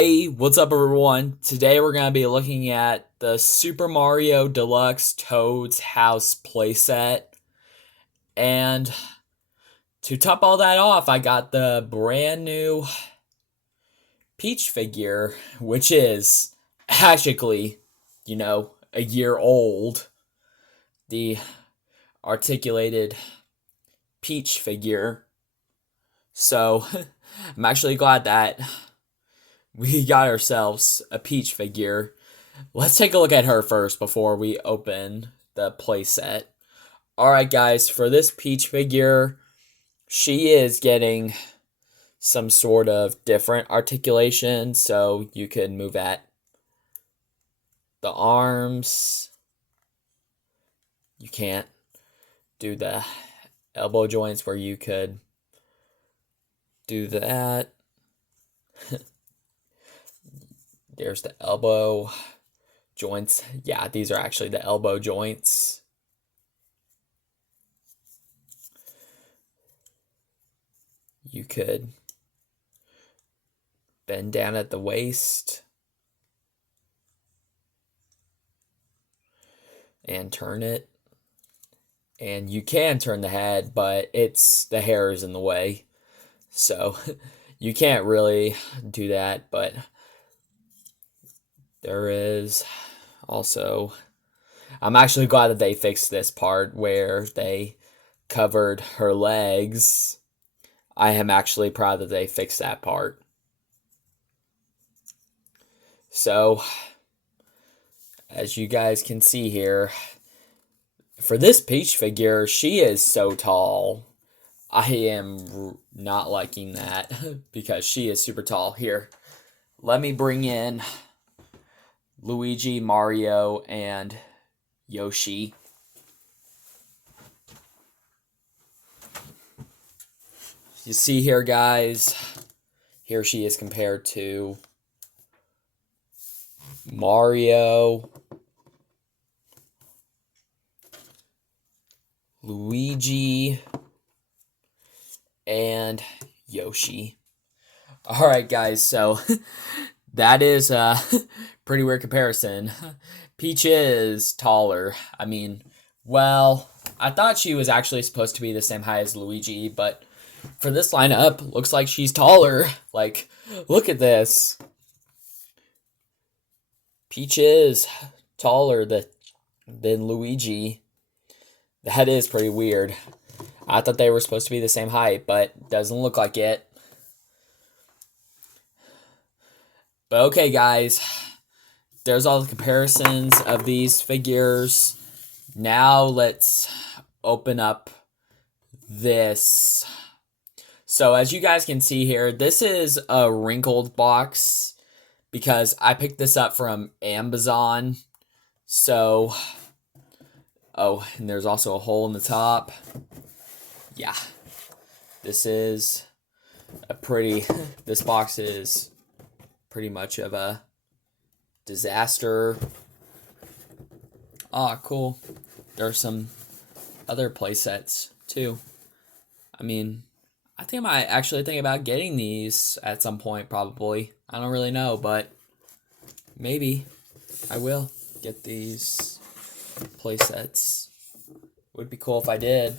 Hey, what's up everyone? Today we're going to be looking at the Super Mario Deluxe Toad's House playset. And to top all that off, I got the brand new Peach figure, which is actually, a year old. The articulated Peach figure. So, I'm actually glad that we got ourselves a Peach figure. Let's take a look at her first before we open the playset. Alright guys, for this Peach figure, she is getting some sort of different articulation, so you could move at the arms. You can't do the elbow joints where you could do that. There's the elbow joints. Yeah, these are actually the elbow joints. You could bend down at the waist and turn it. And you can turn the head, but the hair is in the way. So you can't really do that, but there is also, I'm actually glad that they fixed this part where they covered her legs. I am actually proud that they fixed that part. So, as you guys can see here, for this Peach figure, she is so tall. I am not liking that because she is super tall. Here, let me bring in Luigi, Mario, and Yoshi. You see here, guys, here she is compared to Mario, Luigi, and Yoshi. Alright guys, so that is a pretty weird comparison. Peach is taller. Well, I thought she was actually supposed to be the same height as Luigi, but for this lineup, looks like she's taller. Like, look at this. Peach is taller than Luigi. That is pretty weird. I thought they were supposed to be the same height, but doesn't look like it. But okay, guys. There's all the comparisons of these figures. Now let's open up this. So as you guys can see here, this is a wrinkled box because I picked this up from Amazon. So, oh, and there's also a hole in the top. Yeah, this box is pretty much of a disaster. Ah, cool. There are some other play sets too. I think I might actually think about getting these at some point, probably. I don't really know, but maybe I will get these play sets. Would be cool if I did.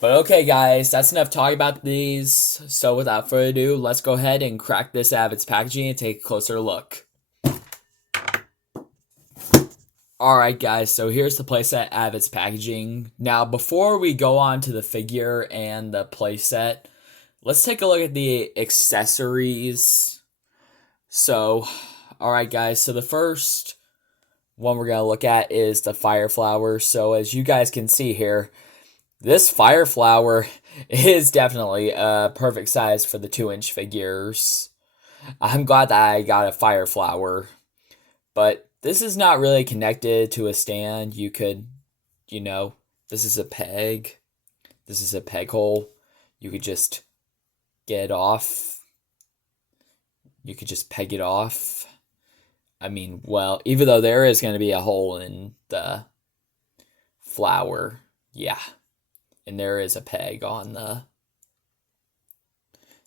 But okay, guys, that's enough talking about these. So without further ado, let's go ahead and crack this out of its packaging and take a closer look. Alright guys, so here's the playset out of its packaging. Now before we go on to the figure and the playset, let's take a look at the accessories. So, alright guys, so the first one we're going to look at is the fire flower. So as you guys can see here, this fire flower is definitely a perfect size for the 2-inch figures. I'm glad that I got a fire flower, but this is not really connected to a stand. You could, this is a peg. This is a peg hole. You could just get it off. You could just peg it off. Well, even though there is going to be a hole in the flower, yeah. And there is a peg on the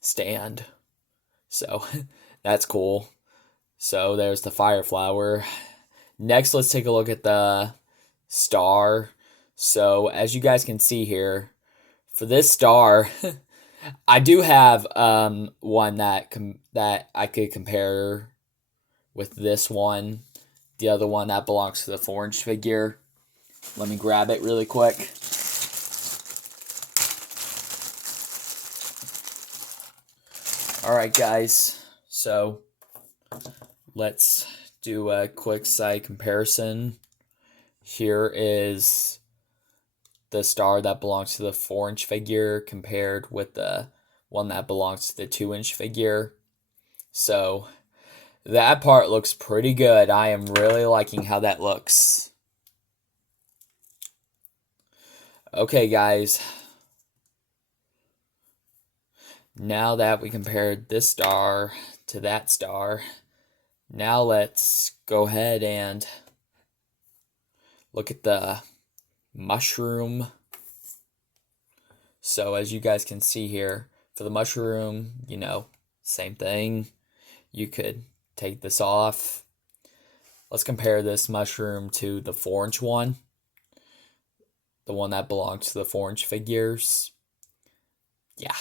stand. So That's cool. So there's the fire flower. Next, let's take a look at the star. So as you guys can see here, for this star, I do have one that I could compare with this one. The other one that belongs to the 4-inch figure. Let me grab it really quick. Alright guys, so let's do a quick side comparison. Here is the star that belongs to the 4-inch figure compared with the one that belongs to the 2-inch figure. So that part looks pretty good. I am really liking how that looks. Okay guys, now that we compared this star to that star, now let's go ahead and look at the mushroom. So as you guys can see here, for the mushroom, same thing. You could take this off. Let's compare this mushroom to the 4-inch one. The one that belongs to the 4-inch figures. Yeah.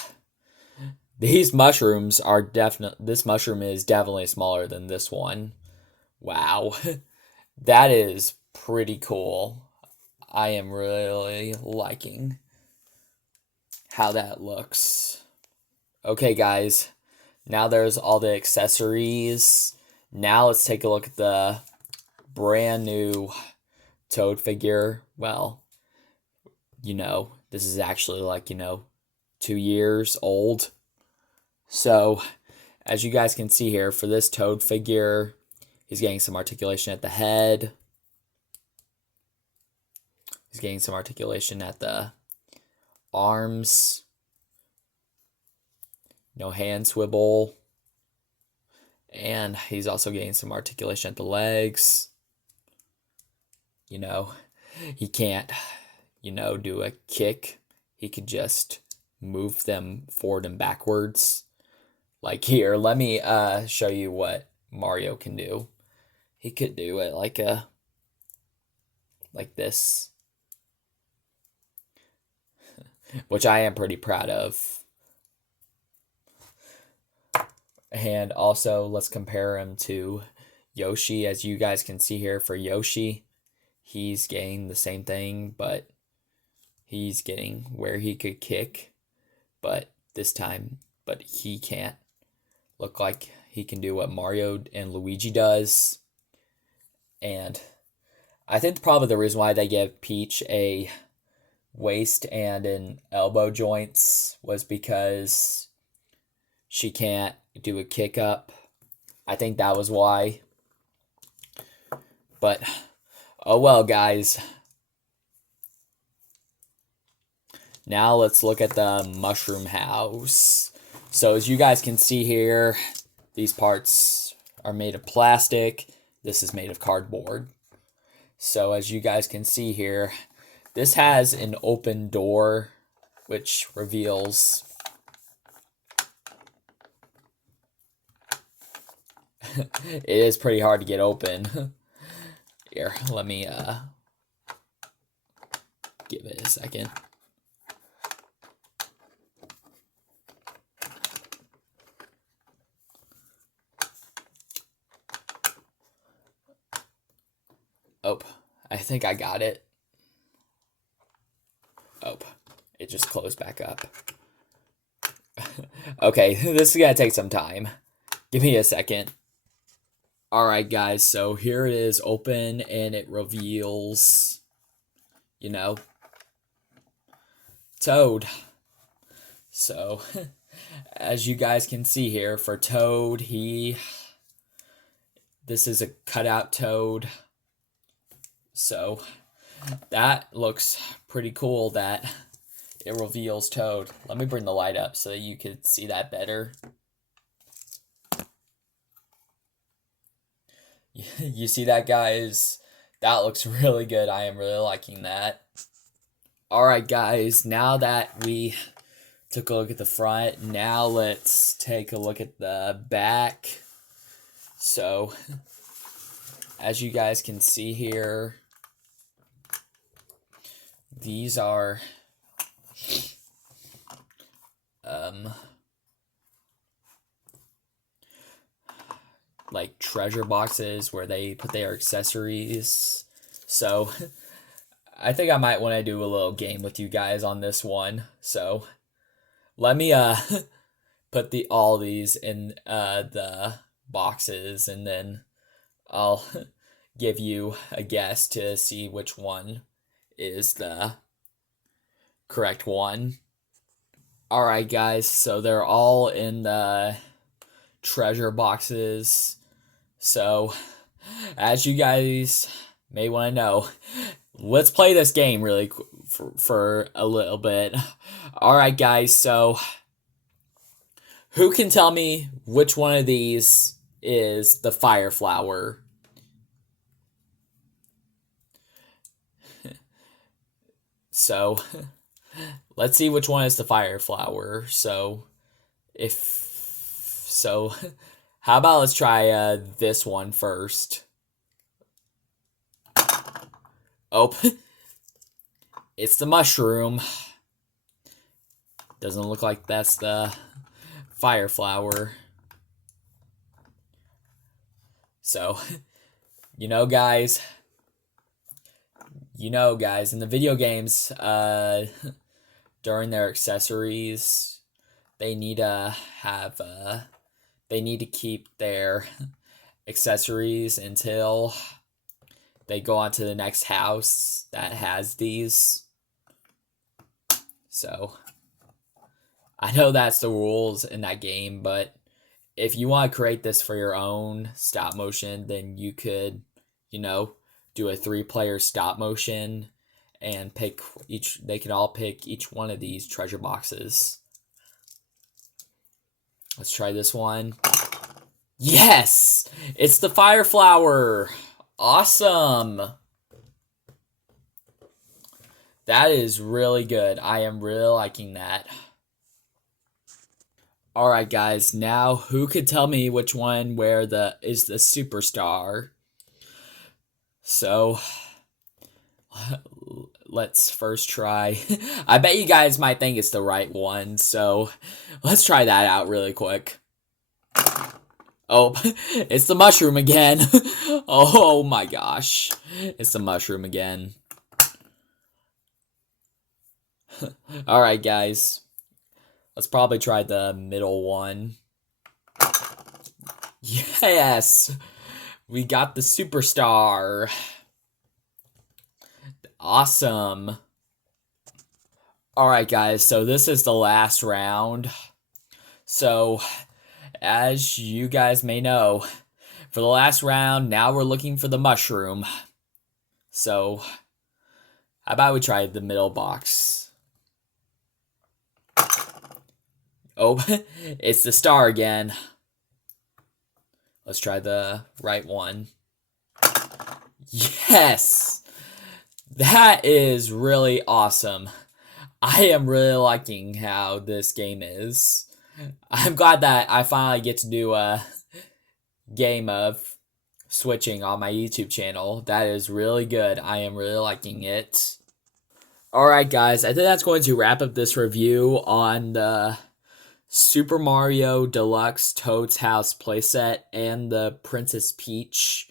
These mushrooms are this mushroom is definitely smaller than this one. Wow. That is pretty cool. I am really liking how that looks. Okay, guys. Now there's all the accessories. Now let's take a look at the brand new Toad figure. Well, this is actually 2 years old. So, as you guys can see here, for this Toad figure, he's getting some articulation at the head. He's getting some articulation at the arms. No hand swivel. And he's also getting some articulation at the legs. He can't, do a kick. He could just move them forward and backwards. Like here, let me show you what Mario can do. He could do it like this, which I am pretty proud of. And also, let's compare him to Yoshi. As you guys can see here, for Yoshi, he's getting the same thing, but he's getting where he could kick, but this time, he can't look like he can do what Mario and Luigi does. And I think probably the reason why they gave Peach a waist and an elbow joints was because she can't do a kick up. I think that was why. But, oh well, guys. Now let's look at the mushroom house. So as you guys can see here, these parts are made of plastic. This is made of cardboard. So as you guys can see here, this has an open door, which reveals it is pretty hard to get open. Here, let me give it a second. Oh, I think I got it. Oh, it just closed back up. Okay, this is gonna take some time. Give me a second. Alright guys, so here it is open and it reveals, Toad. So, as you guys can see here, for Toad, this is a cutout Toad. So, that looks pretty cool that it reveals Toad. Let me bring the light up so that you can see that better. You see that, guys? That looks really good. I am really liking that. Alright, guys. Now that we took a look at the front, now let's take a look at the back. So, as you guys can see here, these are like treasure boxes where they put their accessories. So, I think I might want to do a little game with you guys on this one. So, let me put all these in the boxes, and then I'll give you a guess to see which one is the correct one. Alright guys, so they're all in the treasure boxes. So, as you guys may want to know, let's play this game really for a little bit. Alright guys, so who can tell me which one of these is the fire flower? So, let's see which one is the fire flower. So, how about let's try this one first. Oh, it's the mushroom. Doesn't look like that's the fire flower. So, guys, in the video games, during their accessories, they need to keep their accessories until they go on to the next house that has these. So, I know that's the rules in that game, but if you want to create this for your own stop motion, then you could, do a 3-player stop motion and they could all pick each one of these treasure boxes. Let's try this one. Yes! It's the fire flower! Awesome! That is really good. I am really liking that. Alright guys, now who could tell me which one is the superstar? So, let's first try. I bet you guys might think it's the right one, so let's try that out really quick. Oh, it's the mushroom again. Oh my gosh. It's the mushroom again. Alright guys. Let's probably try the middle one. Yes! We got the superstar. Awesome. Alright guys, so this is the last round. So, as you guys may know, for the last round, now we're looking for the mushroom. So, how about we try the middle box? Oh, it's the star again. Let's try the right one. Yes! That is really awesome. I am really liking how this game is. I'm glad that I finally get to do a game of switching on my YouTube channel. That is really good. I am really liking it. Alright guys, I think that's going to wrap up this review on the Super Mario Deluxe Toad's House playset and the Princess Peach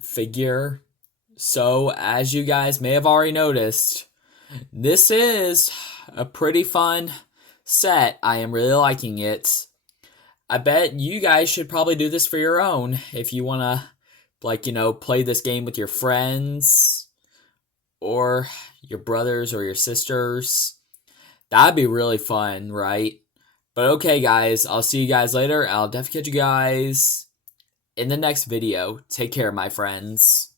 figure. So, as you guys may have already noticed, this is a pretty fun set. I am really liking it. I bet you guys should probably do this for your own if you want to, play this game with your friends or your brothers or your sisters. That'd be really fun, right? But okay, guys, I'll see you guys later. I'll definitely catch you guys in the next video. Take care, my friends.